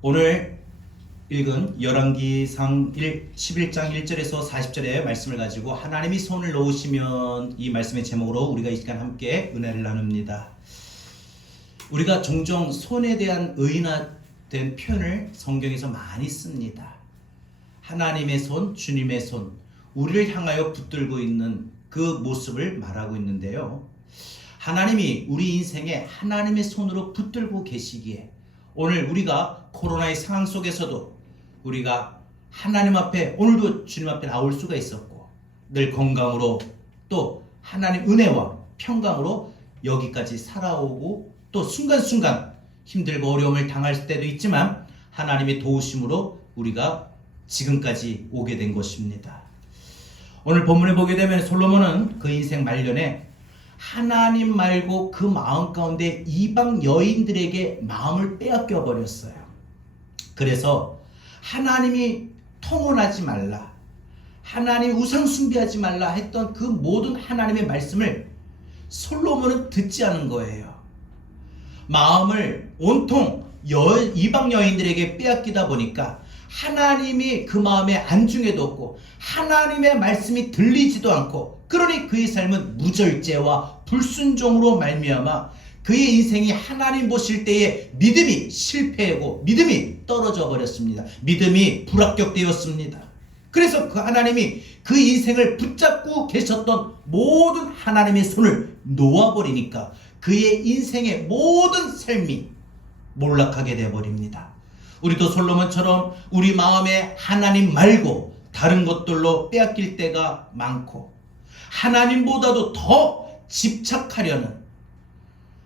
오늘 읽은 열왕기상 11장 1절에서 40절의 말씀을 가지고 하나님이 손을 놓으시면, 이 말씀의 제목으로 우리가 이 시간 함께 은혜를 나눕니다. 우리가 종종 손에 대한 의인화된 표현을 성경에서 많이 씁니다. 하나님의 손, 주님의 손, 우리를 향하여 붙들고 있는 그 모습을 말하고 있는데요. 하나님이 우리 인생에 하나님의 손으로 붙들고 계시기에 오늘 우리가 코로나의 상황 속에서도 우리가 하나님 앞에, 오늘도 주님 앞에 나올 수가 있었고, 늘 건강으로 또 하나님 은혜와 평강으로 여기까지 살아오고, 또 순간순간 힘들고 어려움을 당할 때도 있지만 하나님의 도우심으로 우리가 지금까지 오게 된 것입니다. 오늘 본문에 보게 되면 솔로몬은 그 인생 말년에 하나님 말고 그 마음 가운데 이방 여인들에게 마음을 빼앗겨 버렸어요. 그래서 하나님이 통혼하지 말라, 하나님 우상 숭배하지 말라 했던 그 모든 하나님의 말씀을 솔로몬은 듣지 않은 거예요. 마음을 온통 이방 여인들에게 빼앗기다 보니까 하나님이 그 마음에 안중에도 없고 하나님의 말씀이 들리지도 않고, 그러니 그의 삶은 무절제와 불순종으로 말미암아 그의 인생이 하나님 보실 때에 믿음이 실패하고 믿음이 떨어져 버렸습니다. 믿음이 불합격되었습니다. 그래서 그 하나님이 그 인생을 붙잡고 계셨던 모든 하나님의 손을 놓아버리니까 그의 인생의 모든 삶이 몰락하게 되어버립니다. 우리도 솔로몬처럼 우리 마음에 하나님 말고 다른 것들로 빼앗길 때가 많고, 하나님보다도 더 집착하려는,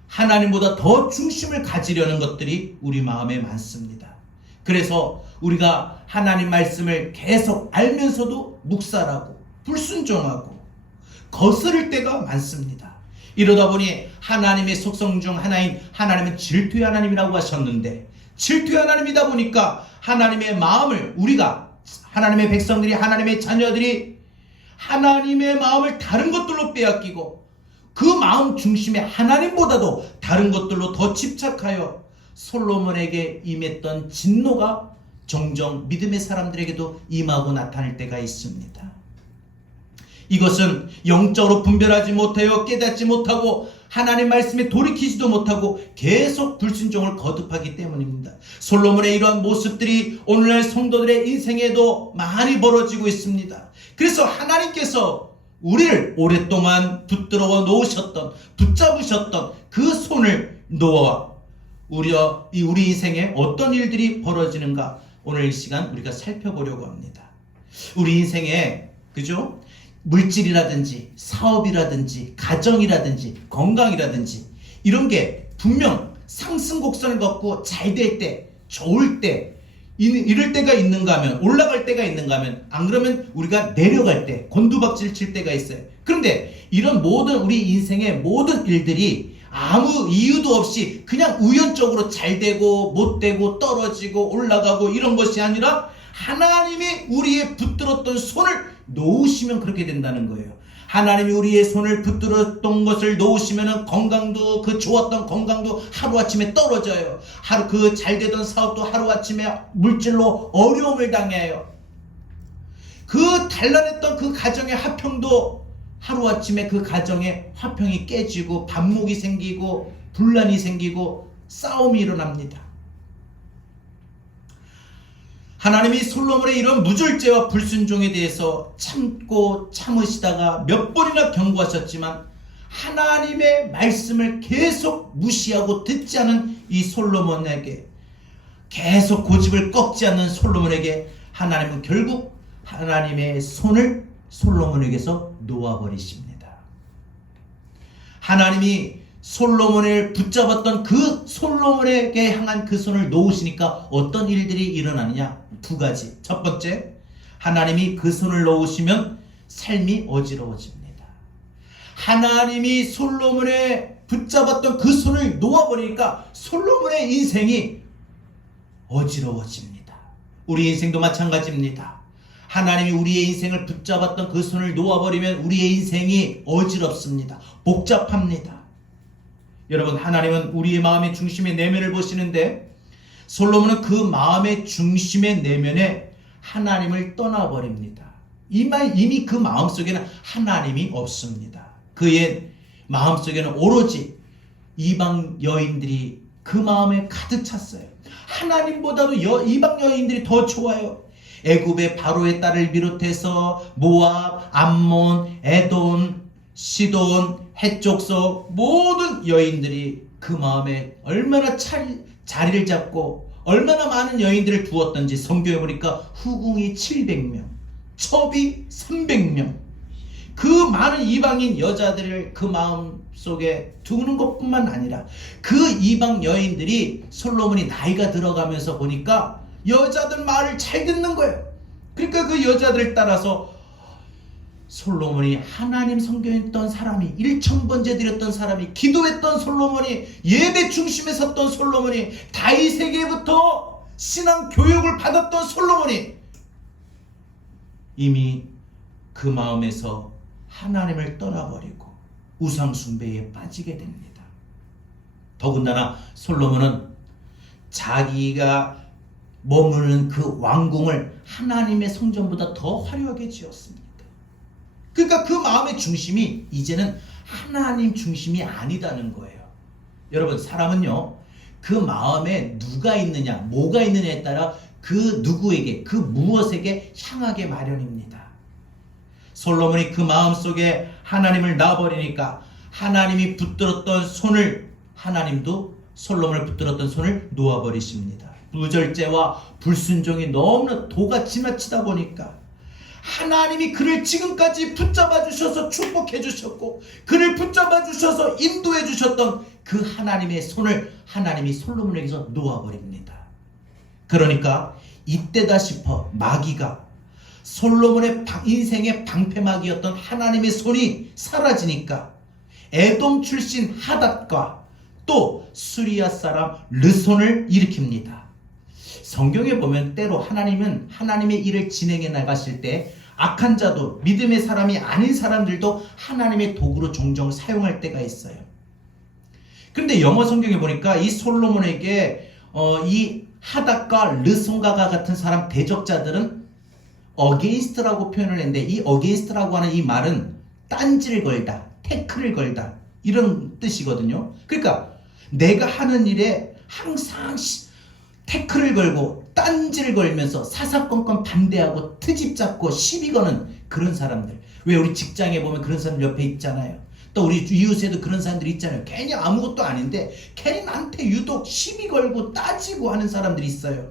하나님보다 더 중심을 가지려는 것들이 우리 마음에 많습니다. 그래서 우리가 하나님 말씀을 계속 알면서도 묵살하고 불순종하고 거스를 때가 많습니다. 이러다 보니 하나님의 속성 중 하나인 하나님은 질투의 하나님이라고 하셨는데, 질투의 하나님이다 보니까 하나님의 마음을, 우리가 하나님의 백성들이, 하나님의 자녀들이 하나님의 마음을 다른 것들로 빼앗기고 그 마음 중심에 하나님보다도 다른 것들로 더 집착하여 솔로몬에게 임했던 진노가 종종 믿음의 사람들에게도 임하고 나타날 때가 있습니다. 이것은 영적으로 분별하지 못하여 깨닫지 못하고 하나님 말씀에 돌이키지도 못하고 계속 불순종을 거듭하기 때문입니다. 솔로몬의 이러한 모습들이 오늘날 성도들의 인생에도 많이 벌어지고 있습니다. 그래서 하나님께서 우리를 오랫동안 붙들어 놓으셨던, 붙잡으셨던 그 손을 놓아 우리 인생에 어떤 일들이 벌어지는가, 오늘 이 시간 우리가 살펴보려고 합니다. 우리 인생에, 그죠? 물질이라든지 사업이라든지 가정이라든지 건강이라든지 이런 게 분명 상승 곡선을 걷고 잘 될 때, 좋을 때, 이럴 때가 있는가 하면, 올라갈 때가 있는가 하면, 안 그러면 우리가 내려갈 때 곤두박질 칠 때가 있어요. 그런데 이런 모든 우리 인생의 모든 일들이 아무 이유도 없이 그냥 우연적으로 잘 되고 못 되고 떨어지고 올라가고 이런 것이 아니라 하나님이 우리의 붙들었던 손을 놓으시면 그렇게 된다는 거예요. 하나님이 우리의 손을 붙들었던 것을 놓으시면 건강도, 그 좋았던 건강도 하루아침에 떨어져요. 그 잘되던 사업도 하루아침에 물질로 어려움을 당해요. 그 단란했던 그 가정의 화평도 하루아침에 그 가정의 화평이 깨지고 반목이 생기고 분란이 생기고 싸움이 일어납니다. 하나님이 솔로몬의 이런 무절제와 불순종에 대해서 참고 참으시다가 몇 번이나 경고하셨지만 하나님의 말씀을 계속 무시하고 듣지 않은 이 솔로몬에게, 계속 고집을 꺾지 않는 솔로몬에게 하나님은 결국 하나님의 손을 솔로몬에게서 놓아버리십니다. 하나님이 솔로몬을 붙잡았던 그 솔로몬에게 향한 그 손을 놓으시니까 어떤 일들이 일어나느냐? 두 가지. 첫 번째, 하나님이 그 손을 놓으시면 삶이 어지러워집니다. 하나님이 솔로몬의 붙잡았던 그 손을 놓아버리니까 솔로몬의 인생이 어지러워집니다. 우리 인생도 마찬가지입니다. 하나님이 우리의 인생을 붙잡았던 그 손을 놓아버리면 우리의 인생이 어지럽습니다. 복잡합니다. 여러분, 하나님은 우리의 마음의 중심의 내면을 보시는데 솔로몬은 그 마음의 중심의 내면에 하나님을 떠나버립니다. 이미 그 마음속에는 하나님이 없습니다. 그의 마음속에는 오로지 이방 여인들이 그 마음에 가득 찼어요. 하나님보다도 이방 여인들이 더 좋아요. 애굽의 바로의 딸을 비롯해서 모압, 암몬, 에돔, 시돈, 헷족속 모든 여인들이 그 마음에 얼마나 자리를 잡고 얼마나 많은 여인들을 두었던지 성경에 보니까 후궁이 700명, 첩이 300명, 그 많은 이방인 여자들을 그 마음 속에 두는 것뿐만 아니라 그 이방 여인들이 솔로몬이 나이가 들어가면서 보니까 여자들 말을 잘 듣는 거예요. 그러니까 그 여자들을 따라서 솔로몬이 하나님 섬겼던 사람이, 1000번째 드렸던 사람이, 기도했던 솔로몬이, 예배 중심에 섰던 솔로몬이, 다윗에게부터 신앙 교육을 받았던 솔로몬이 이미 그 마음에서 하나님을 떠나버리고 우상 숭배에 빠지게 됩니다. 더군다나 솔로몬은 자기가 머무는 그 왕궁을 하나님의 성전보다 더 화려하게 지었습니다. 그러니까 그 마음의 중심이 이제는 하나님 중심이 아니다는 거예요. 여러분, 사람은요, 그 마음에 누가 있느냐, 뭐가 있느냐에 따라 그 누구에게, 그 무엇에게 향하게 마련입니다. 솔로몬이 그 마음속에 하나님을 놔버리니까 하나님이 붙들었던 손을, 하나님도 솔로몬을 붙들었던 손을 놓아버리십니다. 무절제와 불순종이 너무나 도가 지나치다 보니까 하나님이 그를 지금까지 붙잡아 주셔서 축복해 주셨고 그를 붙잡아 주셔서 인도해 주셨던 그 하나님의 손을 하나님이 솔로몬에게서 놓아버립니다. 그러니까 이때다 싶어 마귀가 솔로몬의 인생의 방패막이었던 하나님의 손이 사라지니까 에돔 출신 하닷과 또 수리아 사람 르손을 일으킵니다. 성경에 보면 때로 하나님은 하나님의 일을 진행해 나가실 때 악한 자도, 믿음의 사람이 아닌 사람들도 하나님의 도구로 종종 사용할 때가 있어요. 그런데 영어 성경에 보니까 이 솔로몬에게 이 하닷과 르손과 같은 사람 대적자들은 against라고 표현을 했는데, 이 against라고 하는 이 말은 딴지를 걸다, 태클을 걸다 이런 뜻이거든요. 그러니까 내가 하는 일에 항상 태클을 걸고 딴지를 걸면서 사사건건 반대하고 트집 잡고 시비 거는 그런 사람들. 왜 우리 직장에 보면 그런 사람들 옆에 있잖아요. 또 우리 이웃에도 그런 사람들이 있잖아요. 괜히 아무것도 아닌데 괜히 나한테 유독 시비 걸고 따지고 하는 사람들이 있어요.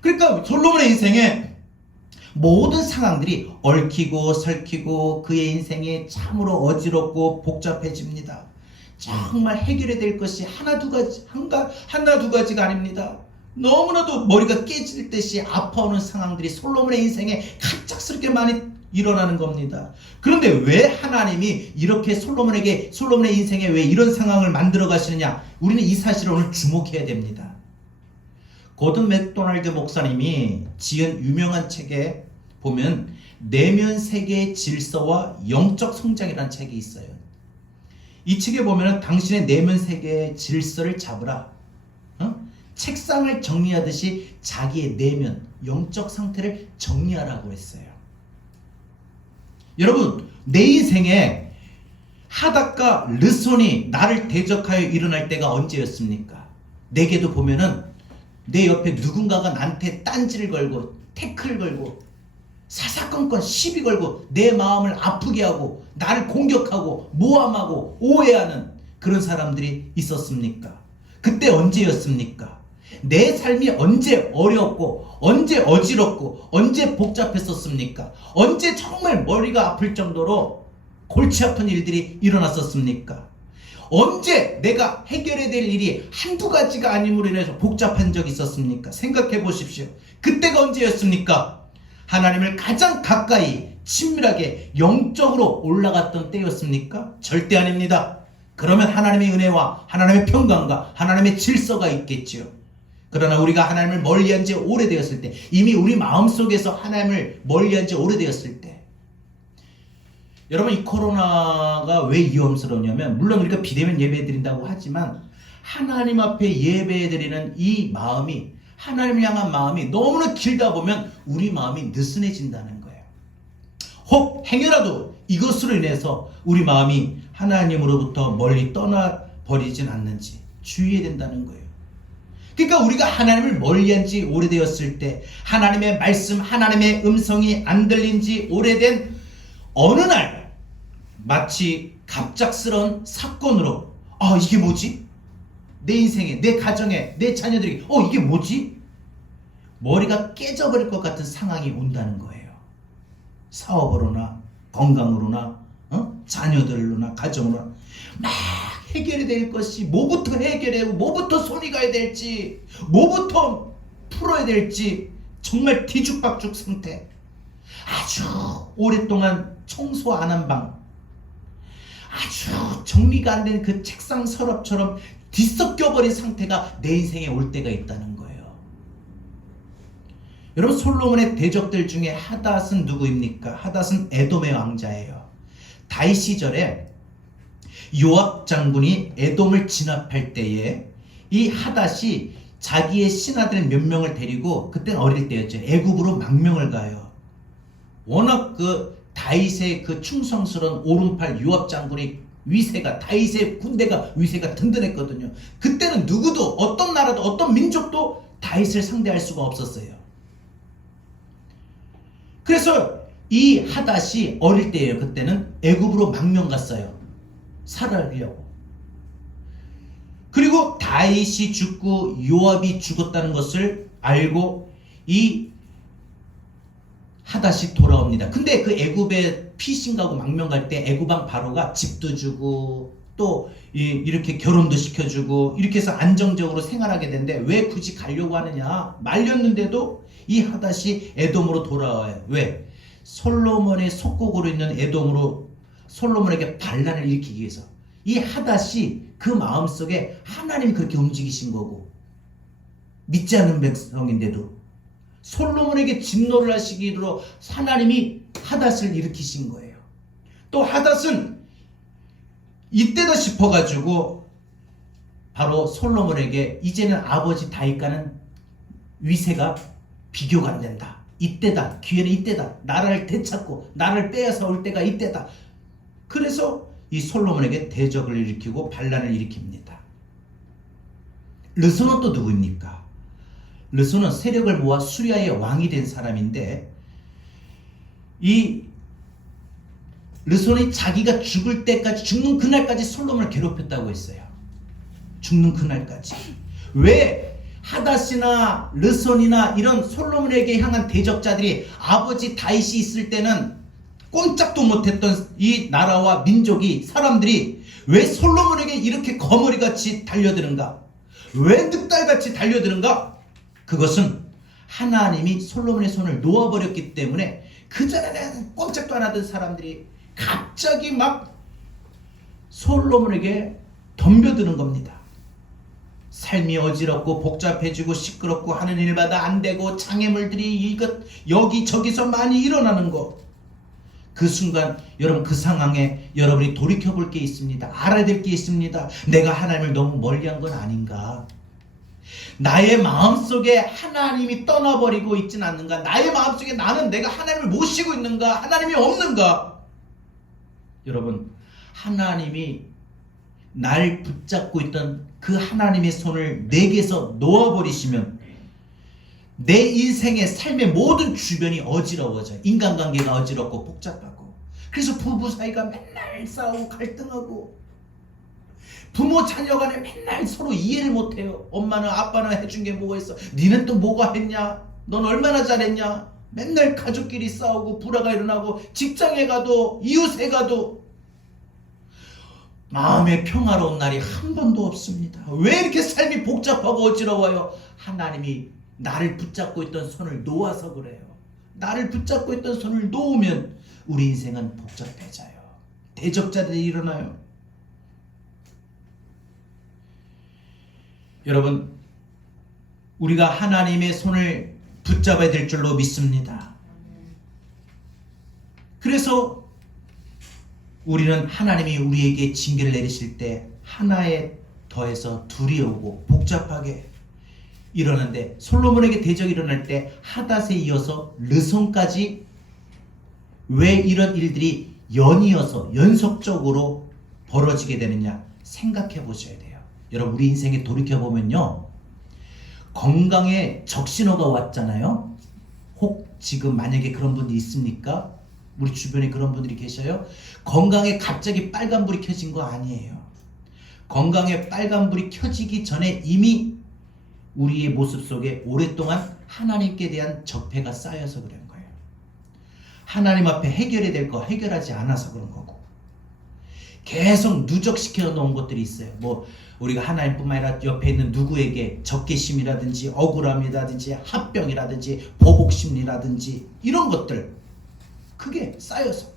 그러니까 솔로몬의 인생에 모든 상황들이 얽히고 설키고 그의 인생이 참으로 어지럽고 복잡해집니다. 정말 해결해야 될 것이 하나 두 가지가 아닙니다. 너무나도 머리가 깨질 듯이 아파오는 상황들이 솔로몬의 인생에 갑작스럽게 많이 일어나는 겁니다. 그런데 왜 하나님이 이렇게 솔로몬의 인생에 왜 이런 상황을 만들어 가시느냐? 우리는 이 사실을 오늘 주목해야 됩니다. 고든 맥도날드 목사님이 지은 유명한 책에 보면 내면 세계의 질서와 영적 성장이라는 책이 있어요. 이 책에 보면 당신의 내면 세계의 질서를 잡으라. 책상을 정리하듯이 자기의 내면, 영적 상태를 정리하라고 했어요. 여러분, 내 인생에 하닷과 르손이 나를 대적하여 일어날 때가 언제였습니까? 내게도 보면은 내 옆에 누군가가 나한테 딴지를 걸고 태클을 걸고 사사건건 시비 걸고 내 마음을 아프게 하고 나를 공격하고 모함하고 오해하는 그런 사람들이 있었습니까? 그때 언제였습니까? 내 삶이 언제 어렵고 언제 어지럽고 언제 복잡했었습니까? 언제 정말 머리가 아플 정도로 골치 아픈 일들이 일어났었습니까? 언제 내가 해결해야 될 일이 한두 가지가 아님으로 인해서 복잡한 적이 있었습니까? 생각해 보십시오. 그때가 언제였습니까? 하나님을 가장 가까이 친밀하게 영적으로 올라갔던 때였습니까? 절대 아닙니다. 그러면 하나님의 은혜와 하나님의 평강과 하나님의 질서가 있겠지요. 그러나 우리가 하나님을 멀리한 지 오래되었을 때, 이미 우리 마음속에서 하나님을 멀리한 지 오래되었을 때, 여러분, 이 코로나가 왜 위험스러우냐면, 물론 우리가 비대면 예배 드린다고 하지만 하나님 앞에 예배드리는 이 마음이, 하나님을 향한 마음이 너무나 길다 보면 우리 마음이 느슨해진다는 거예요. 혹 행여라도 이것으로 인해서 우리 마음이 하나님으로부터 멀리 떠나버리진 않는지 주의해야 된다는 거예요. 그러니까 우리가 하나님을 멀리한 지 오래되었을 때, 하나님의 말씀, 하나님의 음성이 안 들린 지 오래된 어느 날 마치 갑작스러운 사건으로, 아 이게 뭐지? 내 인생에, 내 가정에, 내 자녀들에게 이게 뭐지? 머리가 깨져버릴 것 같은 상황이 온다는 거예요. 사업으로나 건강으로나 자녀들로나 가정으로나 막 해결이 될 것이, 뭐부터 해결하고 뭐부터 손이 가야 될지, 뭐부터 풀어야 될지 정말 뒤죽박죽 상태. 아주 오랫동안 청소 안 한 방, 아주 정리가 안 된 그 책상 서랍처럼 뒤섞여버린 상태가 내 인생에 올 때가 있다는 거예요. 여러분, 솔로몬의 대적들 중에 하닷은 누구입니까? 하닷은 에돔의 왕자예요. 다윗 시절에 요압 장군이 에돔을 진압할 때에 이 하닷이 자기의 신하들 몇 명을 데리고, 그때는 어릴 때였죠, 애굽으로 망명을 가요. 워낙 그 다윗의 그 충성스러운 오른팔 요압 장군이 위세가, 다윗의 군대가 위세가 든든했거든요. 그때는 누구도, 어떤 나라도, 어떤 민족도 다윗을 상대할 수가 없었어요. 그래서 이 하닷이 어릴 때예요. 그때는 애굽으로 망명 갔어요. 살아가려고. 그리고 다윗이 죽고 요압이 죽었다는 것을 알고 이 하닷이 돌아옵니다. 근데 그 애굽에 피신 가고 망명 갈 때 애굽왕 바로가 집도 주고 또 이렇게 결혼도 시켜주고 이렇게 해서 안정적으로 생활하게 되는데, 왜 굳이 가려고 하느냐 말렸는데도 이 하닷이 에돔으로 돌아와요. 왜? 솔로몬의 속국으로 있는 에돔으로 솔로몬에게 반란을 일으키기 위해서. 이 하닷이 그 마음속에 하나님이 그렇게 움직이신 거고, 믿지 않는 백성인데도 솔로몬에게 진노를 하시기로 하나님이 하닷을 일으키신 거예요. 또 하닷은 이때다 싶어가지고 바로 솔로몬에게, 이제는 아버지 다윗과는 위세가 비교가 안 된다, 이때다, 기회는 이때다, 나라를 되찾고 나라를 빼앗아 올 때가 이때다. 그래서 이 솔로몬에게 대적을 일으키고 반란을 일으킵니다. 르손은 또 누구입니까? 르손은 세력을 모아 수리아의 왕이 된 사람인데, 이 르손이 자기가 죽을 때까지, 죽는 그날까지 솔로몬을 괴롭혔다고 했어요. 죽는 그날까지. 왜 하닷이나 르손이나 이런 솔로몬에게 향한 대적자들이 아버지 다윗이 있을 때는 꼼짝도 못했던 이 나라와 민족이, 사람들이 왜 솔로몬에게 이렇게 거머리같이 달려드는가? 왜 늑달같이 달려드는가? 그것은 하나님이 솔로몬의 손을 놓아버렸기 때문에, 그전에는 꼼짝도 안 하던 사람들이 갑자기 막 솔로몬에게 덤벼드는 겁니다. 삶이 어지럽고 복잡해지고 시끄럽고 하는 일마다 안 되고 장애물들이 이것 여기저기서 많이 일어나는 거. 그 순간 여러분, 그 상황에 여러분이 돌이켜볼 게 있습니다. 알아야 될 게 있습니다. 내가 하나님을 너무 멀리한 건 아닌가? 나의 마음속에 하나님이 떠나버리고 있진 않는가? 나의 마음속에 나는 내가 하나님을 모시고 있는가? 하나님이 없는가? 여러분, 하나님이 날 붙잡고 있던 그 하나님의 손을 내게서 놓아버리시면 내 인생의 삶의 모든 주변이 어지러워져요. 인간관계가 어지럽고 복잡하고, 그래서 부부 사이가 맨날 싸우고 갈등하고, 부모 자녀 간에 맨날 서로 이해를 못해요. 엄마는 아빠는 해준 게 뭐가 있어? 니는 또 뭐가 했냐? 넌 얼마나 잘했냐? 맨날 가족끼리 싸우고 불화가 일어나고, 직장에 가도 이웃에 가도 마음의 평화로운 날이 한 번도 없습니다. 왜 이렇게 삶이 복잡하고 어지러워요? 하나님이 나를 붙잡고 있던 손을 놓아서 그래요. 나를 붙잡고 있던 손을 놓으면 우리 인생은 복잡해져요. 대적자들이 일어나요. 여러분, 우리가 하나님의 손을 붙잡아야 될 줄로 믿습니다. 그래서 우리는 하나님이 우리에게 징계를 내리실 때 하나의 더해서 둘이 오고 복잡하게 일어나는데 솔로몬에게 대적이 일어날 때 하닷에 이어서 르손까지 왜 이런 일들이 연이어서 연속적으로 벌어지게 되느냐 생각해 보셔야 돼요. 여러분 우리 인생에 돌이켜 보면요, 건강에 적신호가 왔잖아요. 혹 지금 만약에 그런 분들이 있습니까? 우리 주변에 그런 분들이 계셔요? 건강에 갑자기 빨간불이 켜진 거 아니에요. 건강에 빨간불이 켜지기 전에 이미 우리의 모습 속에 오랫동안 하나님께 대한 적폐가 쌓여서 그런 거예요. 하나님 앞에 해결이 될 거 해결하지 않아서 그런 거고, 계속 누적시켜 놓은 것들이 있어요. 뭐 우리가 하나님뿐만 아니라 옆에 있는 누구에게 적개심이라든지 억울함이라든지 합병이라든지 보복심리라든지 이런 것들 크게 쌓여서,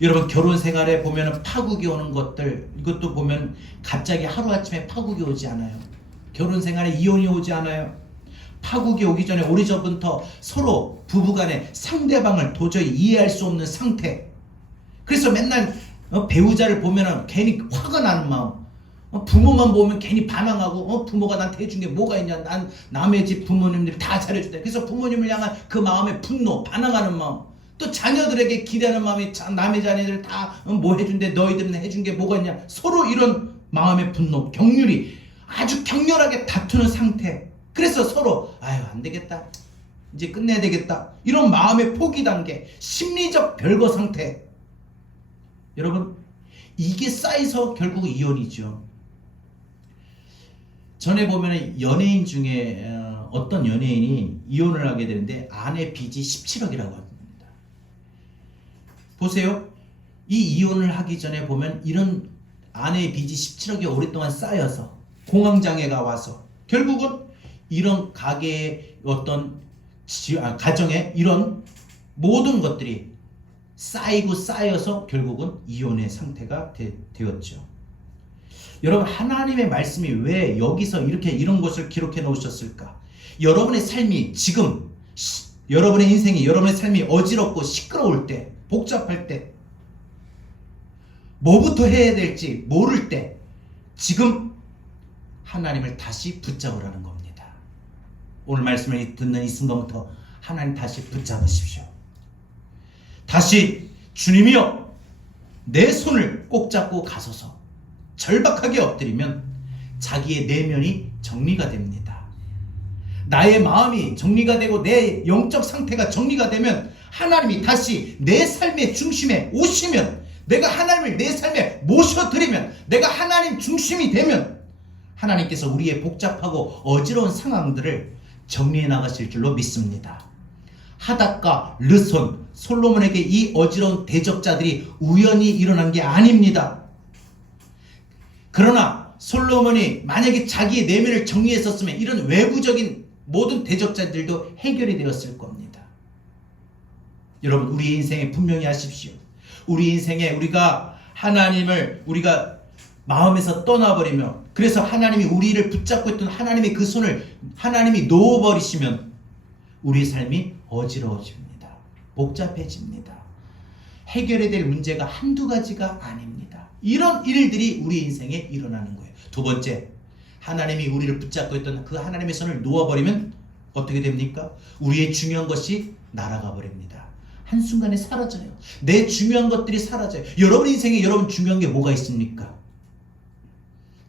여러분 결혼 생활에 보면 파국이 오는 것들, 이것도 보면 갑자기 하루아침에 파국이 오지 않아요. 결혼 생활에 이혼이 오지 않아요. 파국이 오기 전에 오래전부터 서로 부부간에 상대방을 도저히 이해할 수 없는 상태. 그래서 맨날 배우자를 보면 괜히 화가 나는 마음, 부모만 보면 괜히 반항하고, 부모가 나한테 해준 게 뭐가 있냐, 난 남의 집 부모님들이 다 잘해준다. 그래서 부모님을 향한 그 마음의 분노, 반항하는 마음, 또 자녀들에게 기대하는 마음이, 남의 자녀들 다 뭐 해준대, 너희들은 해준 게 뭐가 있냐, 서로 이런 마음의 분노, 격렬이 아주 격렬하게 다투는 상태. 그래서 서로 아유 안 되겠다, 이제 끝내야 되겠다, 이런 마음의 포기 단계, 심리적 별거 상태. 여러분 이게 쌓여서 결국 이혼이죠. 전에 보면 연예인 중에 어떤 연예인이 이혼을 하게 되는데 아내 빚이 17억이라고 합니다. 보세요. 이 이혼을 하기 전에 보면 이런 아내의 빚이 17억이 오랫동안 쌓여서 공황장애가 와서 결국은 이런 가게의 어떤 가정에 이런 모든 것들이 쌓이고 쌓여서 결국은 이혼의 상태가 되었죠. 여러분 하나님의 말씀이 왜 여기서 이렇게 이런 것을 기록해 놓으셨을까? 여러분의 삶이 지금, 여러분의 인생이, 여러분의 삶이 어지럽고 시끄러울 때, 복잡할 때, 뭐부터 해야 될지 모를 때 지금 하나님을 다시 붙잡으라는 겁니다. 오늘 말씀을 듣는 이 순간부터 하나님 다시 붙잡으십시오. 다시 주님이여 내 손을 꼭 잡고 가소서. 절박하게 엎드리면 자기의 내면이 정리가 됩니다. 나의 마음이 정리가 되고 내 영적 상태가 정리가 되면 하나님이 다시 내 삶의 중심에 오시면, 내가 하나님을 내 삶에 모셔드리면, 내가 하나님 중심이 되면 하나님께서 우리의 복잡하고 어지러운 상황들을 정리해 나가실 줄로 믿습니다. 하닷과 르손, 솔로몬에게 이 어지러운 대적자들이 우연히 일어난 게 아닙니다. 그러나 솔로몬이 만약에 자기의 내면을 정리했었으면 이런 외부적인 모든 대적자들도 해결이 되었을 겁니다. 여러분 우리 인생에 분명히 하십시오. 우리 인생에 우리가 하나님을 우리가 마음에서 떠나버리며, 그래서 하나님이 우리를 붙잡고 있던 하나님의 그 손을 하나님이 놓아버리시면 우리의 삶이 어지러워집니다. 복잡해집니다. 해결해야 될 문제가 한두 가지가 아닙니다. 이런 일들이 우리 인생에 일어나는 거예요. 두 번째, 하나님이 우리를 붙잡고 있던 그 하나님의 손을 놓아버리면 어떻게 됩니까? 우리의 중요한 것이 날아가 버립니다. 한순간에 사라져요. 내 중요한 것들이 사라져요. 여러분 인생에 여러분 중요한 게 뭐가 있습니까?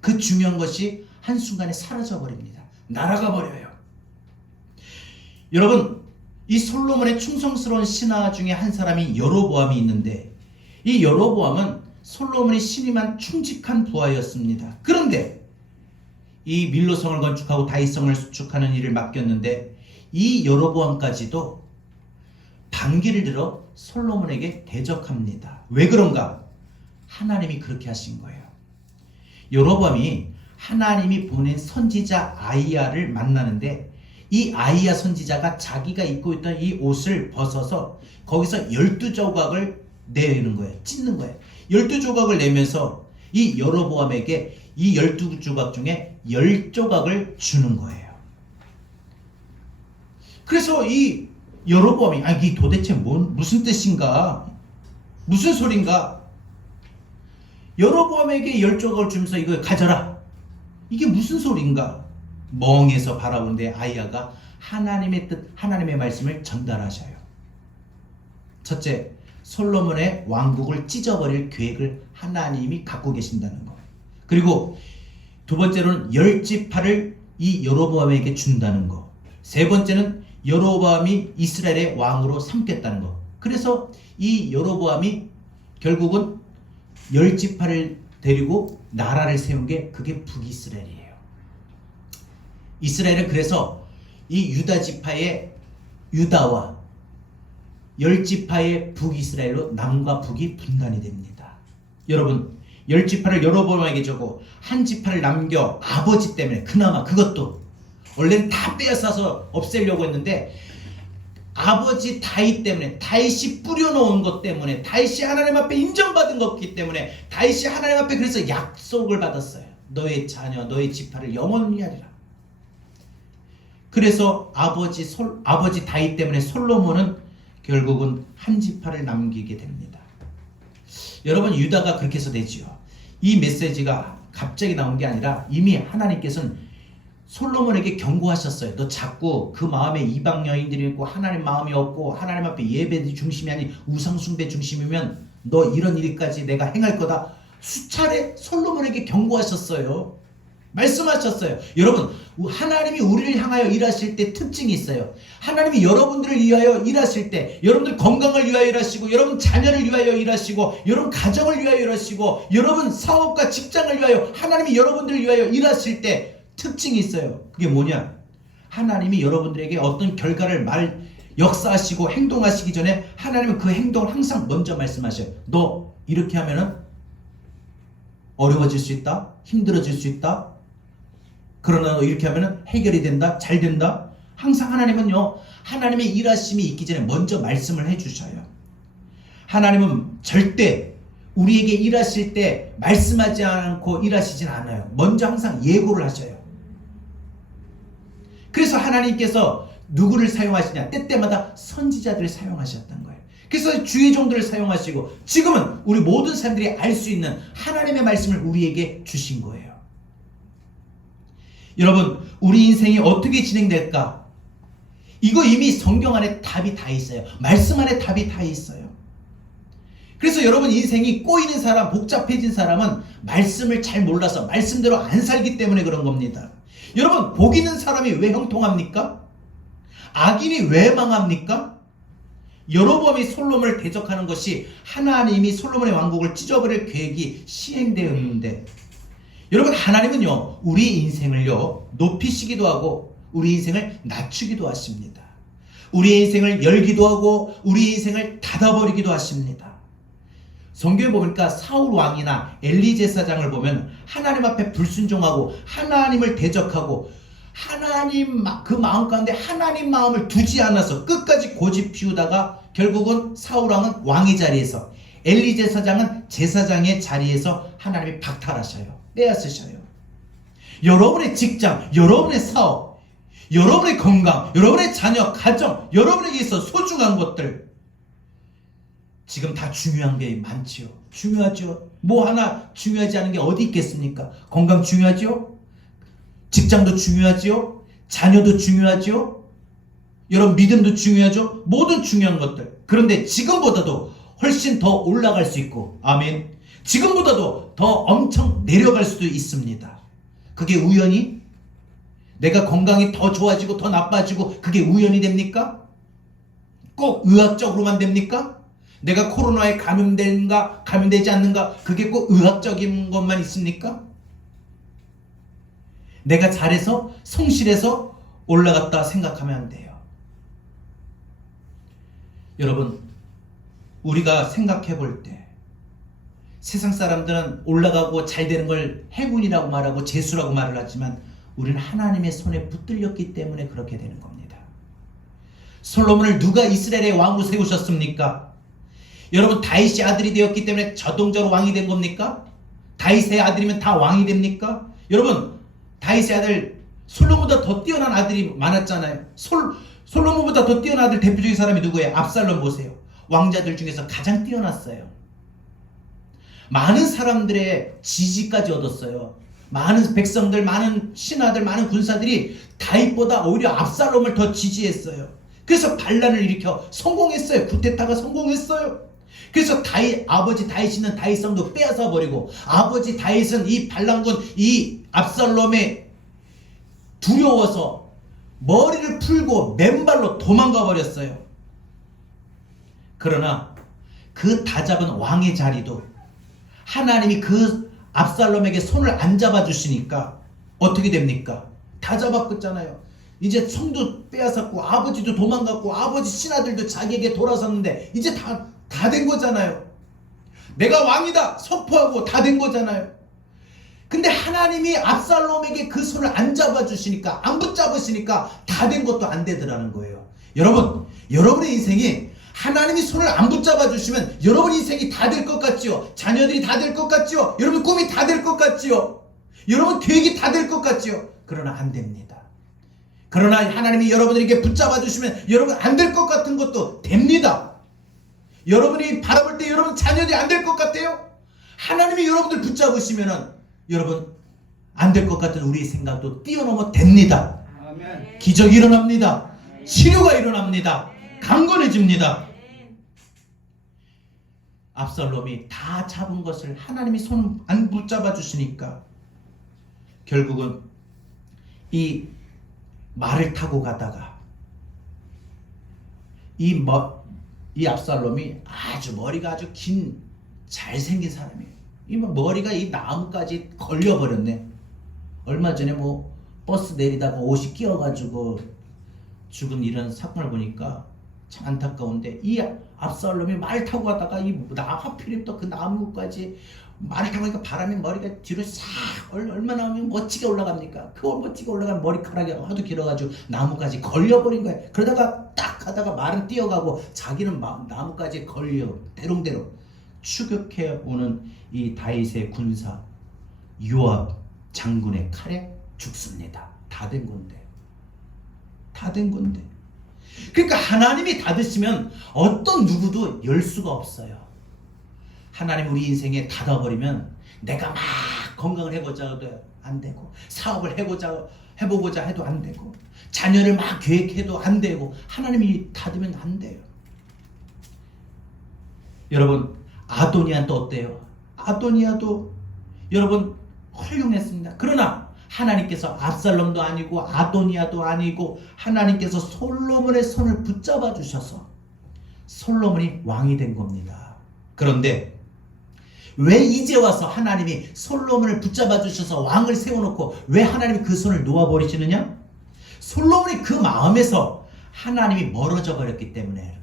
그 중요한 것이 한순간에 사라져 버립니다. 날아가 버려요. 여러분 이 솔로몬의 충성스러운 신하 중에 한 사람이 여로보암이 있는데, 이 여로보암은 솔로몬이 신임한 충직한 부하였습니다. 그런데 이 밀로성을 건축하고 다윗성을 수축하는 일을 맡겼는데 이 여로보암까지도 반기를 들어 솔로몬에게 대적합니다. 왜 그런가? 하나님이 그렇게 하신 거예요. 여로보암이 하나님이 보낸 선지자 아이야를 만나는데 이 아이야 선지자가 자기가 입고 있던 이 옷을 벗어서 거기서 12조각을 내는 거예요. 찢는 거예요. 12조각을 내면서 이 여로보암에게 이 12조각 중에 10조각을 주는 거예요. 그래서 이 여로보암이 이게 도대체 무슨 뜻인가? 무슨 소린가? 여로보암에게 10조각을 주면서 이거 가져라. 이게 무슨 소린가? 멍해서 바라보는데 아이야가 하나님의 뜻, 하나님의 말씀을 전달하셔요. 첫째, 솔로몬의 왕국을 찢어버릴 계획을 하나님이 갖고 계신다는 것. 그리고 두 번째로는 10지파를 이 여로보암에게 준다는 것. 세 번째는 여로보암이 이스라엘의 왕으로 삼겠다는 것. 그래서 이 여로보암이 결국은 10지파를 데리고 나라를 세운 게 그게 북이스라엘이에요. 이스라엘은 그래서 이 유다 지파의 유다와 10지파의 북이스라엘로 남과 북이 분단이 됩니다. 여러분, 10지파를 여로보암에게 주고 한 지파를 남겨 아버지 때문에 그나마 그것도 원래는 다 빼앗아서 없애려고 했는데 아버지 다윗 때문에, 다윗이 뿌려놓은 것 때문에, 다윗이 하나님 앞에 인정받은 것이기 때문에, 다윗이 하나님 앞에 그래서 약속을 받았어요. 너의 자녀, 너의 지파를 영원히 하리라. 그래서 아버지 다윗 때문에 솔로몬은 결국은 한 지파를 남기게 됩니다. 여러분, 유다가 그렇게 해서 되지요. 이 메시지가 갑자기 나온 게 아니라 이미 하나님께서는 솔로몬에게 경고하셨어요. 너 자꾸 그 마음에 이방 여인들이 있고 하나님 마음이 없고 하나님 앞에 예배 중심이 아닌 우상 숭배 중심이면 너 이런 일까지 내가 행할 거다. 수차례 솔로몬에게 경고하셨어요. 말씀하셨어요. 여러분, 하나님이 우리를 향하여 일하실 때 특징이 있어요. 하나님이 여러분들을 위하여 일하실 때 여러분들 건강을 위하여 일하시고, 여러분 자녀를 위하여 일하시고, 여러분 가정을 위하여 일하시고, 여러분 사업과 직장을 위하여 하나님이 여러분들을 위하여 일하실 때 특징이 있어요. 그게 뭐냐? 하나님이 여러분들에게 어떤 결과를 역사하시고 행동하시기 전에 하나님은 그 행동을 항상 먼저 말씀하셔요. 너 이렇게 하면은 어려워질 수 있다. 힘들어질 수 있다. 그러나 너 이렇게 하면은 해결이 된다. 잘 된다. 항상 하나님은요, 하나님의 일하심이 있기 전에 먼저 말씀을 해주셔요. 하나님은 절대 우리에게 일하실 때 말씀하지 않고 일하시진 않아요. 먼저 항상 예고를 하셔요. 그래서 하나님께서 누구를 사용하시냐? 때때마다 선지자들을 사용하셨던 거예요. 그래서 주의 종들을 사용하시고 지금은 우리 모든 사람들이 알 수 있는 하나님의 말씀을 우리에게 주신 거예요. 여러분, 우리 인생이 어떻게 진행될까? 이거 이미 성경 안에 답이 다 있어요. 말씀 안에 답이 다 있어요. 그래서 여러분 인생이 꼬이는 사람, 복잡해진 사람은 말씀을 잘 몰라서 말씀대로 안 살기 때문에 그런 겁니다. 여러분, 복 있는 사람이 왜 형통합니까? 악인이 왜 망합니까? 여로보암이 솔로몬을 대적하는 것이 하나님이 솔로몬의 왕국을 찢어버릴 계획이 시행되었는데, 여러분 하나님은요 우리 인생을요 높이시기도 하고 우리 인생을 낮추기도 하십니다. 우리 인생을 열기도 하고 우리 인생을 닫아버리기도 하십니다. 성경에 보니까 사울 왕이나 엘리 제사장을 보면 하나님 앞에 불순종하고 하나님을 대적하고 하나님 그 마음 가운데 하나님 마음을 두지 않아서 끝까지 고집 피우다가 결국은 사울 왕은 왕의 자리에서, 엘리 제사장은 제사장의 자리에서 하나님이 박탈하셔요. 빼앗으셔요. 여러분의 직장, 여러분의 사업, 여러분의 건강, 여러분의 자녀, 가정, 여러분에게 있어 소중한 것들 지금 다 중요한 게 많지요. 중요하죠. 뭐 하나 중요하지 않은 게 어디 있겠습니까? 건강 중요하죠. 직장도 중요하죠. 자녀도 중요하죠. 여러분 믿음도 중요하죠. 모든 중요한 것들. 그런데 지금보다도 훨씬 더 올라갈 수 있고, 아멘. 지금보다도 더 엄청 내려갈 수도 있습니다. 그게 우연히? 내가 건강이 더 좋아지고 더 나빠지고 그게 우연이 됩니까? 꼭 의학적으로만 됩니까? 내가 코로나에 감염된가 감염되지 않는가 그게 꼭 의학적인 것만 있습니까? 내가 잘해서 성실해서 올라갔다 생각하면 안 돼요. 여러분, 우리가 생각해 볼 때 세상 사람들은 올라가고 잘 되는 걸 행운이라고 말하고 재수라고 말을 하지만 우리는 하나님의 손에 붙들렸기 때문에 그렇게 되는 겁니다. 솔로몬을 누가 이스라엘의 왕으로 세우셨습니까? 여러분, 다윗이 아들이 되었기 때문에 자동적으로 왕이 된 겁니까? 다윗의 아들이면 다 왕이 됩니까? 여러분, 다윗의 아들 솔로몬보다 더 뛰어난 아들이 많았잖아요. 솔로몬보다 더 뛰어난 아들 대표적인 사람이 누구예요? 압살롬 보세요. 왕자들 중에서 가장 뛰어났어요. 많은 사람들의 지지까지 얻었어요. 많은 백성들, 많은 신하들, 많은 군사들이 다윗보다 오히려 압살롬을 더 지지했어요. 그래서 반란을 일으켜 성공했어요. 쿠데타가 성공했어요. 그래서 아버지 다윗 있는 다윗성도 빼앗아 버리고, 아버지 다윗은 이 반란군 이 압살롬에 두려워서 머리를 풀고 맨발로 도망가 버렸어요. 그러나 그 다잡은 왕의 자리도 하나님이 그 압살롬에게 손을 안 잡아주시니까 어떻게 됩니까? 다 잡았잖아요. 이제 성도 빼앗았고 아버지도 도망갔고 아버지 신하들도 자기에게 돌아섰는데 이제 다 된 거잖아요. 내가 왕이다 선포하고 다 된 거잖아요. 근데 하나님이 압살롬에게 그 손을 안 잡아주시니까, 안 붙잡으시니까 다 된 것도 안 되더라는 거예요. 여러분, 여러분의 인생이 하나님이 손을 안 붙잡아 주시면 여러분 인생이 다 될 것 같지요? 자녀들이 다 될 것 같지요? 여러분 꿈이 다 될 것 같지요? 여러분 계획이 다 될 것 같지요? 그러나 안 됩니다. 그러나 하나님이 여러분에게 붙잡아 주시면 여러분 안 될 것 같은 것도 됩니다. 여러분이 바라볼 때 여러분 자녀들이 안 될 것 같아요? 하나님이 여러분들 붙잡으시면은 여러분 안 될 것 같은 우리의 생각도 뛰어넘어 됩니다. 아멘. 기적이 일어납니다. 치료가 일어납니다. 강건해집니다. 압살롬이 다 잡은 것을 하나님이 손 안 붙잡아 주시니까 결국은 이 말을 타고 가다가 이 압살롬이 머리가 아주 긴 잘생긴 사람이에요. 이 머리가 이 나무까지 걸려버렸네. 얼마 전에 버스 내리다가 옷이 끼어가지고 죽은 이런 사건을 보니까 참 안타까운데, 이 압살롬이 말 타고 가다가 하필이면 또 그 나무까지 말을 타고 가니까 바람이 머리가 뒤로 싹 얼마나 멋지게 올라갑니까? 그 멋지게 올라간 머리카락이 하도 길어가지고 나무까지 걸려버린 거예요. 그러다가 딱 가다가 말은 뛰어가고 자기는 나무까지 걸려 대롱대롱 추격해 오는 이 다윗의 군사 요압 장군의 칼에 죽습니다. 다 된 건데. 다 된 건데. 그러니까 하나님이 닫으시면 어떤 누구도 열 수가 없어요. 하나님 우리 인생에 닫아버리면 내가 막 건강을 해보자 해도 안 되고, 사업을 해보고자 해도 안 되고, 자녀를 막 계획해도 안 되고, 하나님이 닫으면 안 돼요. 여러분, 아도니아도 어때요? 아도니아도 여러분 훌륭했습니다. 그러나 하나님께서 압살롬도 아니고 아도니아도 아니고 하나님께서 솔로몬의 손을 붙잡아 주셔서 솔로몬이 왕이 된 겁니다. 그런데 왜 이제 와서 하나님이 솔로몬을 붙잡아 주셔서 왕을 세워놓고 왜 하나님이 그 손을 놓아버리시느냐? 솔로몬이 그 마음에서 하나님이 멀어져 버렸기 때문에 그래요.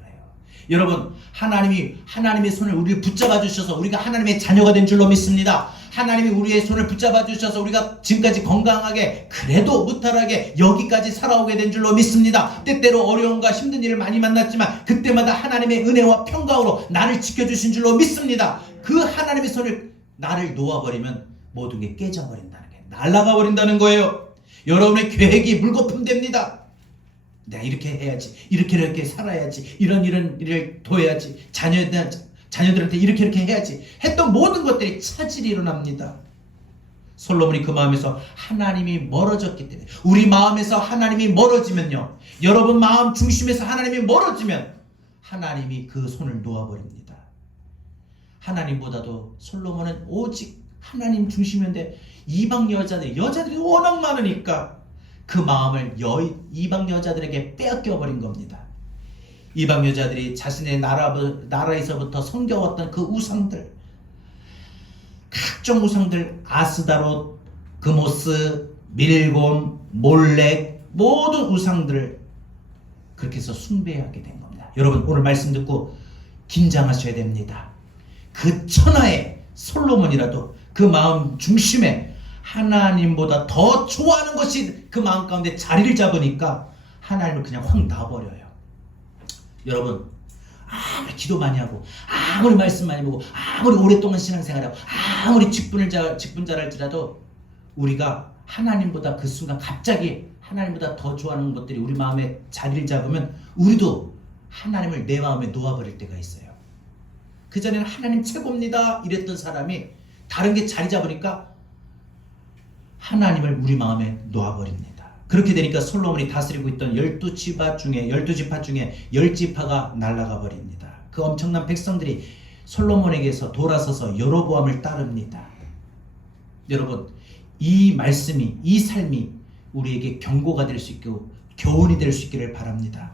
여러분, 하나님의 손을 우리를 붙잡아 주셔서 우리가 하나님의 자녀가 된 줄로 믿습니다. 하나님이 우리의 손을 붙잡아 주셔서 우리가 지금까지 건강하게, 그래도 무탈하게 여기까지 살아오게 된 줄로 믿습니다. 때때로 어려움과 힘든 일을 많이 만났지만 그때마다 하나님의 은혜와 평강으로 나를 지켜주신 줄로 믿습니다. 그 하나님의 손을 나를 놓아버리면 모든 게 깨져버린다는 게, 날아가 버린다는 거예요. 여러분의 계획이 물거품 됩니다. 내가 이렇게 해야지, 이렇게 살아야지, 이런 일을 둬야지, 자녀들한테 이렇게 해야지 했던 모든 것들이 차질이 일어납니다. 솔로몬이 그 마음에서 하나님이 멀어졌기 때문에, 우리 마음에서 하나님이 멀어지면요, 여러분 마음 중심에서 하나님이 멀어지면 하나님이 그 손을 놓아버립니다. 하나님보다도 솔로몬은 오직 하나님 중심이었는데 이방 여자들이 워낙 많으니까 그 마음을 이방 여자들에게 빼앗겨 버린 겁니다. 이방 여자들이 자신의 나라에서부터 섬겨왔던 그 우상들, 각종 우상들, 아스다롯, 그모스, 밀곰, 몰렉, 모든 우상들을 그렇게 해서 숭배하게 된 겁니다. 여러분, 오늘 말씀 듣고 긴장하셔야 됩니다. 그 천하의 솔로몬이라도 그 마음 중심에 하나님보다 더 좋아하는 것이 그 마음 가운데 자리를 잡으니까 하나님을 그냥 확 놔버려요. 여러분, 아무리 기도 많이 하고, 아무리 말씀 많이 보고, 아무리 오랫동안 신앙생활하고, 아무리 직분자랄지라도 우리가 하나님보다 그 순간 갑자기 하나님보다 더 좋아하는 것들이 우리 마음에 자리를 잡으면 우리도 하나님을 내 마음에 놓아버릴 때가 있어요. 그전에는 하나님 최고입니다 이랬던 사람이 다른 게 자리 잡으니까 하나님을 우리 마음에 놓아버립니다. 그렇게 되니까 솔로몬이 다스리고 있던 12지파 중에 10지파가 날아가 버립니다. 그 엄청난 백성들이 솔로몬에게서 돌아서서 여로보암을 따릅니다. 여러분, 이 말씀이, 이 삶이 우리에게 경고가 될 수 있고 교훈이 될 수 있기를 바랍니다.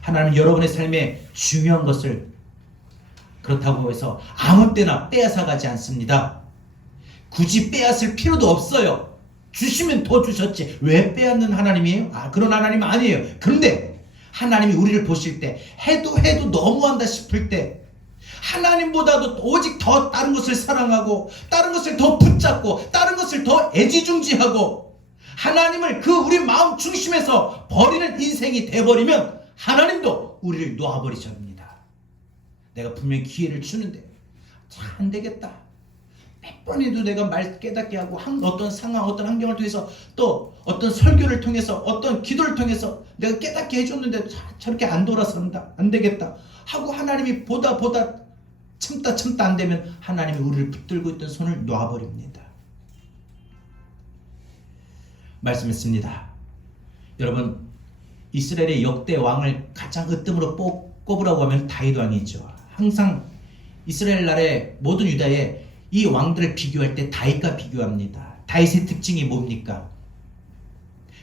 하나님은 여러분의 삶에 중요한 것을 그렇다고 해서 아무 때나 빼앗아가지 않습니다. 굳이 빼앗을 필요도 없어요. 주시면 더 주셨지 왜 빼앗는 하나님이에요? 그런 하나님 아니에요. 그런데 하나님이 우리를 보실 때 해도 너무한다 싶을 때 하나님보다도 오직 더 다른 것을 사랑하고 다른 것을 더 붙잡고 다른 것을 더 애지중지하고 하나님을 그 우리 마음 중심에서 버리는 인생이 돼버리면 하나님도 우리를 놓아버리십니다. 내가 분명히 기회를 주는데 잘 안되겠다. 몇 번에도 내가 말 깨닫게 하고 어떤 상황, 어떤 환경을 통해서 또 어떤 설교를 통해서 어떤 기도를 통해서 내가 깨닫게 해줬는데 저렇게 안 돌아선다. 안 되겠다. 하고 하나님이 보다 참다 안 되면 하나님이 우리를 붙들고 있던 손을 놔버립니다. 말씀했습니다. 여러분, 이스라엘의 역대 왕을 가장 으뜸으로 꼽으라고 하면 다윗 왕이죠. 항상 이스라엘 나라의 모든 유다의 이 왕들을 비교할 때 다윗과 비교합니다. 다윗의 특징이 뭡니까?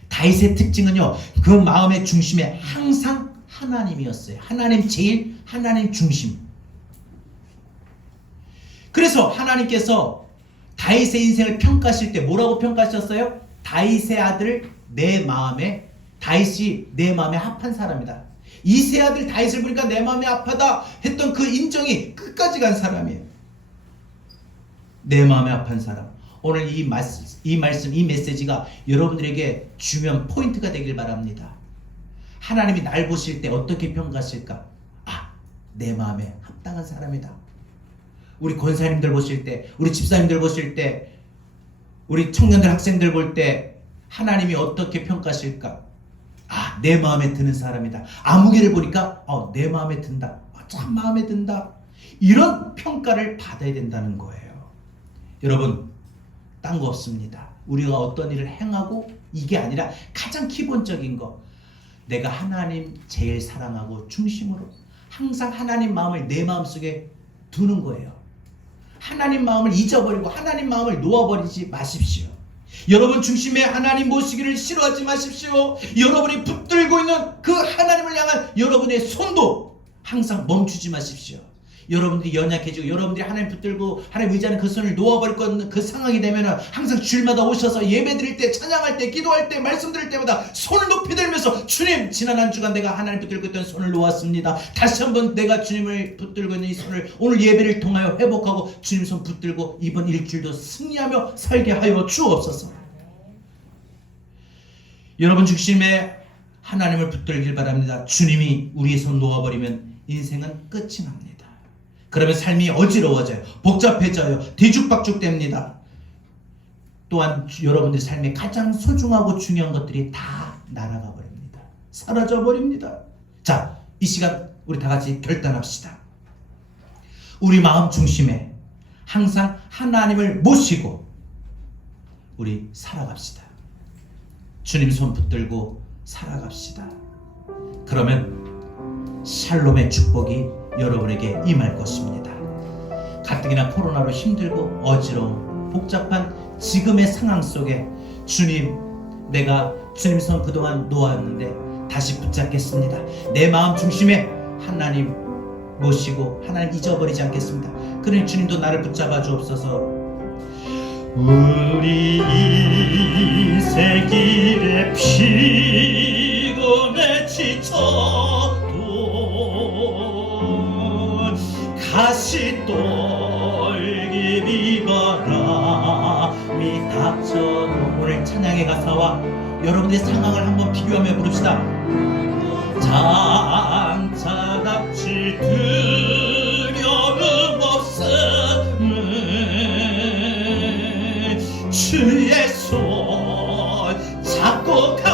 다윗의 특징은요, 그 마음의 중심에 항상 하나님이었어요. 하나님 제일, 하나님 중심. 그래서 하나님께서 다윗의 인생을 평가하실 때 뭐라고 평가하셨어요? 다윗의 아들 다윗이 내 마음에 합한 사람이다. 이 세 아들 다윗을 보니까 내 마음에 합하다 했던 그 인정이 끝까지 간 사람이에요. 내 마음에 합한 사람. 오늘 이 메시지가 여러분들에게 중요한 포인트가 되길 바랍니다. 하나님이 날 보실 때 어떻게 평가하실까? 내 마음에 합당한 사람이다. 우리 권사님들 보실 때, 우리 집사님들 보실 때, 우리 청년들, 학생들 볼 때 하나님이 어떻게 평가하실까? 내 마음에 드는 사람이다. 아무개를 보니까 내 마음에 든다. 참 마음에 든다. 이런 평가를 받아야 된다는 거예요. 여러분, 딴 거 없습니다. 우리가 어떤 일을 행하고 이게 아니라 가장 기본적인 거, 내가 하나님 제일 사랑하고 중심으로 항상 하나님 마음을 내 마음속에 두는 거예요. 하나님 마음을 잊어버리고 하나님 마음을 놓아버리지 마십시오. 여러분 중심에 하나님 모시기를 싫어하지 마십시오. 여러분이 붙들고 있는 그 하나님을 향한 여러분의 손도 항상 멈추지 마십시오. 여러분들이 연약해지고 여러분들이 하나님 붙들고 하나님 의지하는 그 손을 놓아버릴 그 상황이 되면 항상 주일마다 오셔서 예배 드릴 때, 찬양할 때, 기도할 때, 말씀 드릴 때마다 손을 높이 들면서 주님, 지난 한 주간 내가 하나님 붙들고 있던 손을 놓았습니다. 다시 한번 내가 주님을 붙들고 있는 이 손을 오늘 예배를 통하여 회복하고 주님 손 붙들고 이번 일주일도 승리하며 살게 하여 주옵소서. 여러분 중심에 하나님을 붙들길 바랍니다. 주님이 우리의 손 놓아버리면 인생은 끝이 납니다. 그러면 삶이 어지러워져요. 복잡해져요. 뒤죽박죽됩니다. 또한 여러분들 삶에 가장 소중하고 중요한 것들이 다 날아가 버립니다. 사라져 버립니다. 자, 이 시간 우리 다 같이 결단합시다. 우리 마음 중심에 항상 하나님을 모시고 우리 살아갑시다. 주님 손 붙들고 살아갑시다. 그러면 샬롬의 축복이 여러분에게 임할 것입니다. 가뜩이나 코로나로 힘들고 어지러운 복잡한 지금의 상황 속에 주님, 내가 주님 손 그동안 놓았는데 다시 붙잡겠습니다. 내 마음 중심에 하나님 모시고 하나님 잊어버리지 않겠습니다. 그러니 주님도 나를 붙잡아 주옵소서. 우리 인생 길에 피곤해 지쳐도 다시 떨기 바람이 닥쳐도 오늘 찬양의 가사와 여러분의 상황을 한번 비교하며 부릅시다. 장차 닥칠 두려움 없음을 주의 손 잡고 갑니다.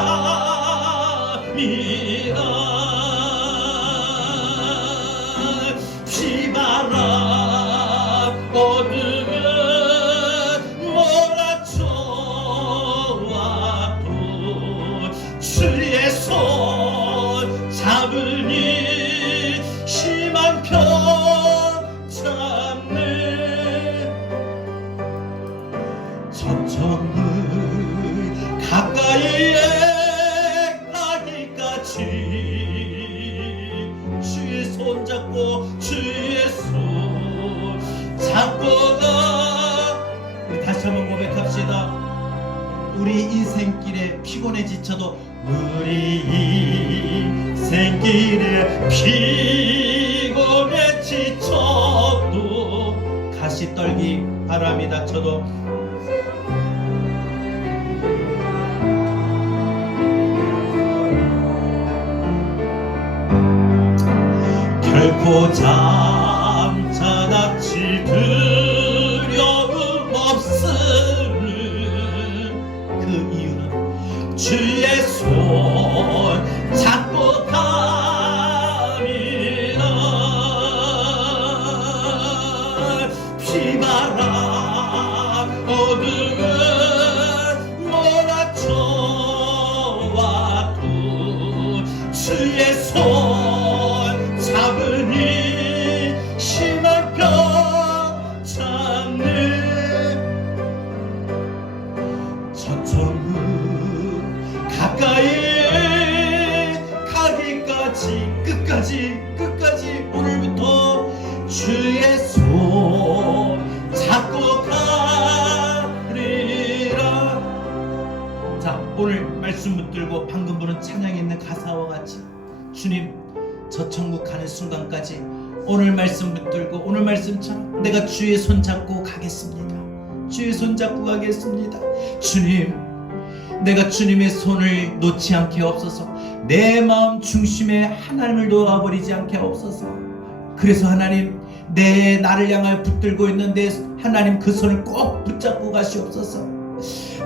비바람 어둠은 몰아쳐 피곤해 지쳐도 우리 인생길에 피곤해 지쳐도 가시 떨기 바람이 닥쳐도 결코 잠자 닥칠 두려움 없으는 그 이유는 주의 손 잡고 가리라. 비바람 어둠은 몰아쳐와도 주의 손 잡으니 심한 뼈 잡는 저쪽은 가까이 가기까지 끝까지 오늘부터 주의 손 잡고 가리라. 자, 오늘 말씀 붙들고 방금 부른 찬양에 있는 가사와 같이 주님 저 천국 가는 순간까지 오늘 말씀 붙들고 오늘 말씀처럼 내가 주의 손 잡고 가겠습니다. 주의 손 잡고 가겠습니다. 주님, 내가 주님의 손을 놓지 않게 없어서 내 마음 중심에 하나님을 놓아버리지 않게 없어서. 그래서 하나님, 내 나를 향하여 붙들고 있는 내 하나님 그 손을 꼭 붙잡고 가시옵소서.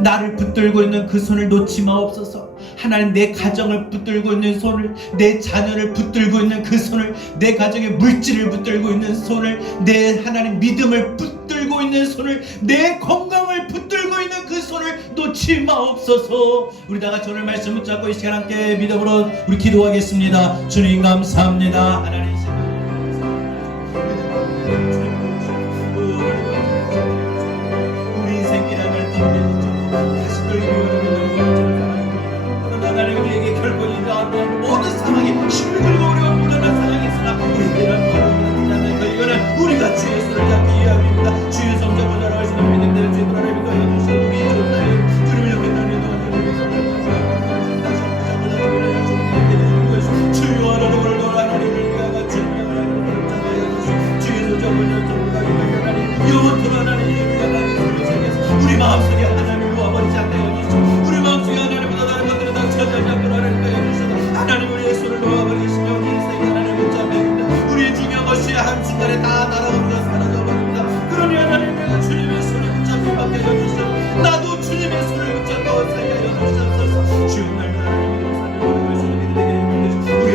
나를 붙들고 있는 그 손을 놓지 마옵소서. 하나님, 내 가정을 붙들고 있는 손을, 내 자녀를 붙들고 있는 그 손을, 내 가정의 물질을 붙들고 있는 손을, 내 하나님 믿음을 붙들고 있는 손을, 내 건강을 붙들고 있는 그 손을 놓지 마옵소서. 우리 다 같이 오늘 말씀 붙잡고 이 시간 함께 믿음으로 우리 기도하겠습니다. 주님 감사합니다. 하나님 우리 인생이라는 다시 하나님 우리에게 결코 이러한 모든 상황이 힘들고 어려운 불안한 상황이 있으나 우리에게는 이거는 우리가 주의 손을 잡기 위함입니다. 주의 성자고 자라가시는 믿음대로 주의 불안을 믿어 주시고 우리 조사에 주님을 옆에 나뉘는 주여 하나님을 하나님을 위하여 주님을 주의 손잡고 하나님 영원토록 하나님을 위하여 우리 마음속에 하나님을 놓아버리지 않게 해주시고 우리 마음속에 하나님보다 다른 것들을 다 찾아지 않게 하나님께 해주시고 하나님 우리의 손을 놓아버리시며 우리 인생에 하나님을 붙잡아버립니다. 우리의 중요한 것이 한순간에 다 날아오르고 사라져버립니다. 그러니 하나님 내가 주님의 손을 붙잡고 받게 해주시고 나도 주님의 손을 붙잡고 살게 해주시옵소서. 주여 하나님 우리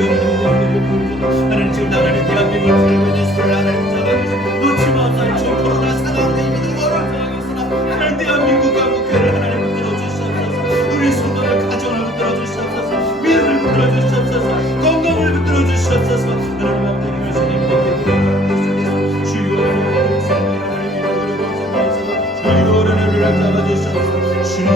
하나님 지금 하나님 대한민국을 살고 있는 손을 하나님 잡아주시고 놓지 마옵소서. 지금 코로나 상황에 힘들고 어려운 상황이 있으나 하나님 대한민국과 국회를 하나님 붙들어 주시옵소서. 우리 손들을 가정을 붙들어 주시옵소서. 믿음을 붙들어 주시옵소서. 건강을 붙들어 주시옵소서. 하나님 아버지의 말씀이 주여 하나님 잡아주시옵소서. 주님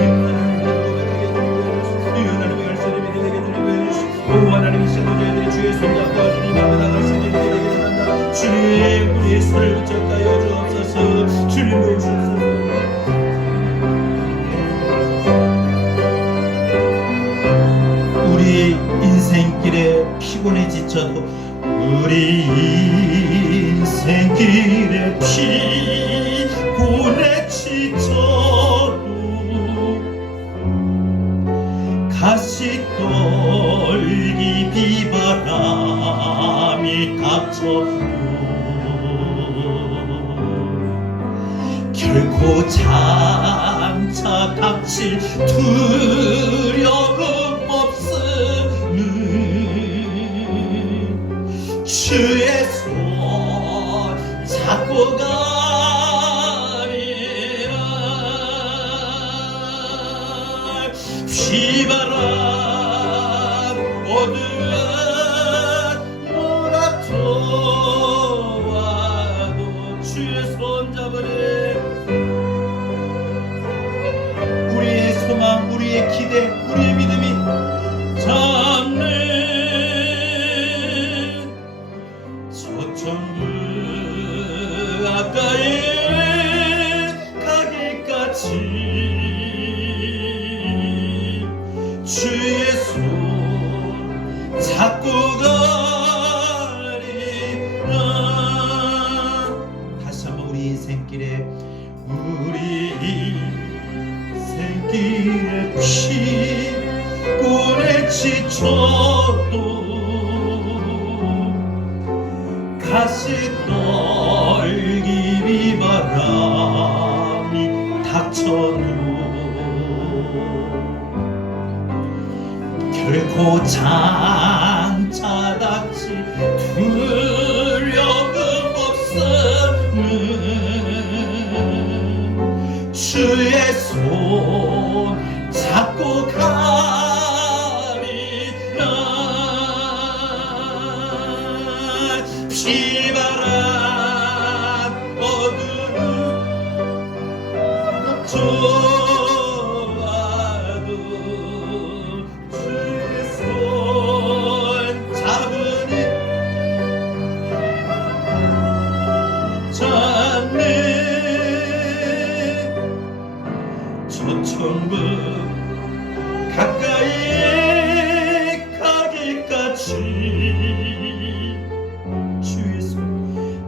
하나님의 말씀을 믿게 되게 주시고 오 하나님 이 시간 저희들이 주의 손잡고 주님 앞에 나가시니 되게 전한다. 주님 우리의 손을 붙잡게 하여 주옵소서. 주님 주옵소서. 우리 인생길에 피곤해 지쳐도 우리 인생길에 피곤해 지쳐도 가시 떨기 비바람이 닥쳐도 결코 장차 닥칠 두려움 없으는 주의 손 잡고 가리라. 비바람 어두운 몰아쳐와도 주의 손 잡으리. 우리의 소망, 우리의 기대, 우리의 믿음이 잡는 저 천국 가까이 가기까지 찾고 가리라. 다시 한번 우리 인생길에 피곤에 지쳐도 가시 떨기 비바람이 닥쳐도 결코 장차닥치 두려움 없음은 주의 손 잡고 가리라. 비바람 어두운 좋아도 주의 손 잡으니 잡네. 저 천국 가까이 가기까지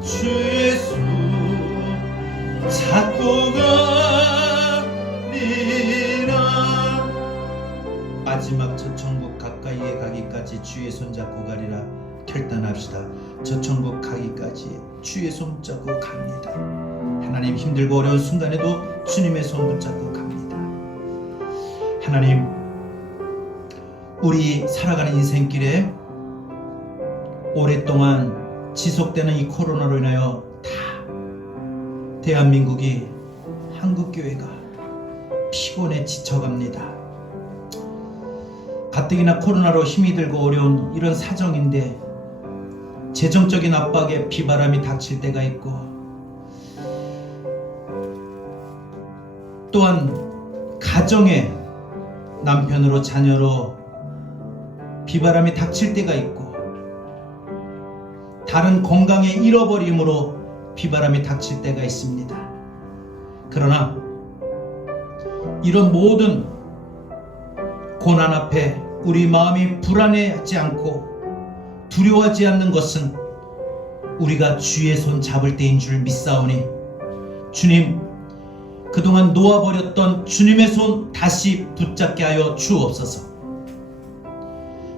주의 손 잡고 가리라. 마지막 저 천국 가까이에 가기까지 주의 손 잡고 가리라. 결단합시다. 저 천국 가기까지 주의 손 잡고 갑니다. 하나님, 힘들고 어려운 순간에도 주님의 손 붙잡고 갑니다. 하나님, 우리 살아가는 인생길에 오랫동안 지속되는 이 코로나로 인하여 다 대한민국이, 한국교회가 피곤에 지쳐갑니다. 가뜩이나 코로나로 힘이 들고 어려운 이런 사정인데 재정적인 압박에 비바람이 닥칠 때가 있고, 또한 가정에 남편으로 자녀로 비바람이 닥칠 때가 있고, 다른 건강의 잃어버림으로 비바람이 닥칠 때가 있습니다. 그러나 이런 모든 고난 앞에 우리 마음이 불안해하지 않고 두려워하지 않는 것은 우리가 주의 손 잡을 때인 줄 믿사오니, 주님, 그동안 놓아버렸던 주님의 손 다시 붙잡게 하여 주옵소서.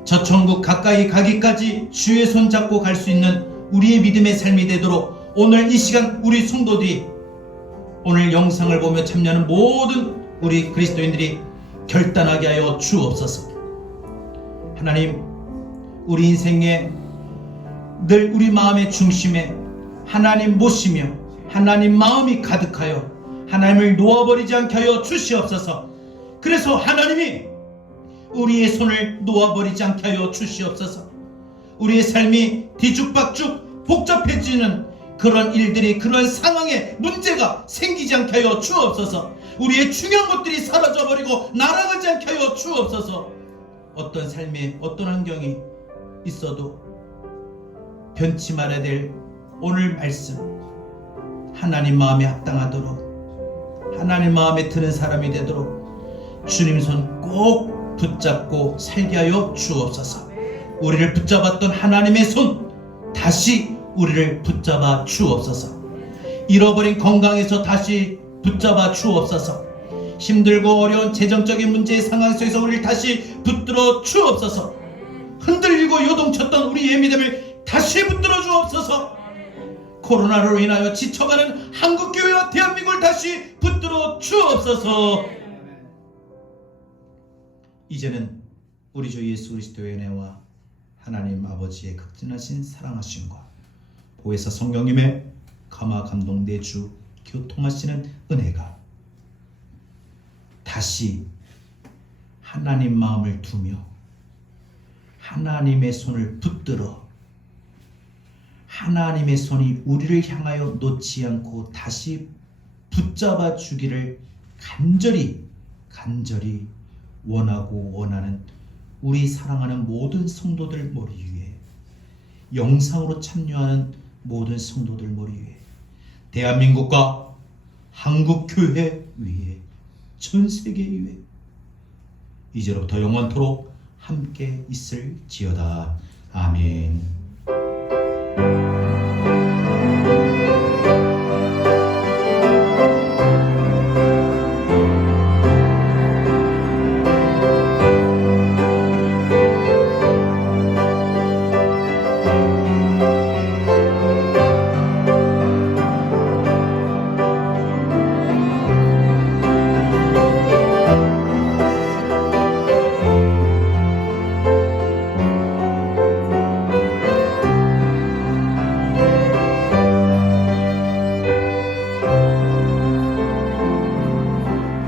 저 천국 가까이 가기까지 주의 손 잡고 갈 수 있는 우리의 믿음의 삶이 되도록 오늘 이 시간 우리 성도들이, 오늘 영상을 보며 참여하는 모든 우리 그리스도인들이 결단하게 하여 주옵소서. 하나님, 우리 인생에 늘 우리 마음의 중심에 하나님 모시며 하나님 마음이 가득하여 하나님을 놓아버리지 않게 하여 주시옵소서. 그래서 하나님이 우리의 손을 놓아버리지 않게 하여 주시옵소서. 우리의 삶이 뒤죽박죽 복잡해지는 그런 일들이, 그런 상황에 문제가 생기지 않게 하여 주옵소서. 우리의 중요한 것들이 사라져버리고 날아가지 않게 하여 주옵소서. 어떤 삶에 어떤 환경이 있어도 변치 말아야 될 오늘 말씀, 하나님 마음에 합당하도록, 하나님 마음에 드는 사람이 되도록 주님 손 꼭 붙잡고 살게 하여 주옵소서. 우리를 붙잡았던 하나님의 손 다시 우리를 붙잡아 주옵소서. 잃어버린 건강에서 다시 붙잡아 주옵소서. 힘들고 어려운 재정적인 문제의 상황 속에서 우리를 다시 붙들어 주옵소서. 흔들리고 요동쳤던 우리의 믿음을 다시 붙들어 주옵소서. 코로나로 인하여 지쳐가는 한국교회와 대한민국을 다시 붙들어 주옵소서. 이제는 우리 주 예수 그리스도의 은혜와 하나님 아버지의 극진하신 사랑하심과 보혜사 성령님의 감화 감동 내주 교통하시는 은혜가 다시 하나님 마음을 두며 하나님의 손을 붙들어 하나님의 손이 우리를 향하여 놓지 않고 다시 붙잡아 주기를 간절히 원하고 원하는 우리 사랑하는 모든 성도들 머리 위에, 영상으로 참여하는 모든 성도들 머리 위에, 대한민국과 한국교회 위에, 전 세계 위에 이제로부터 영원토록 함께 있을지어다. 아멘.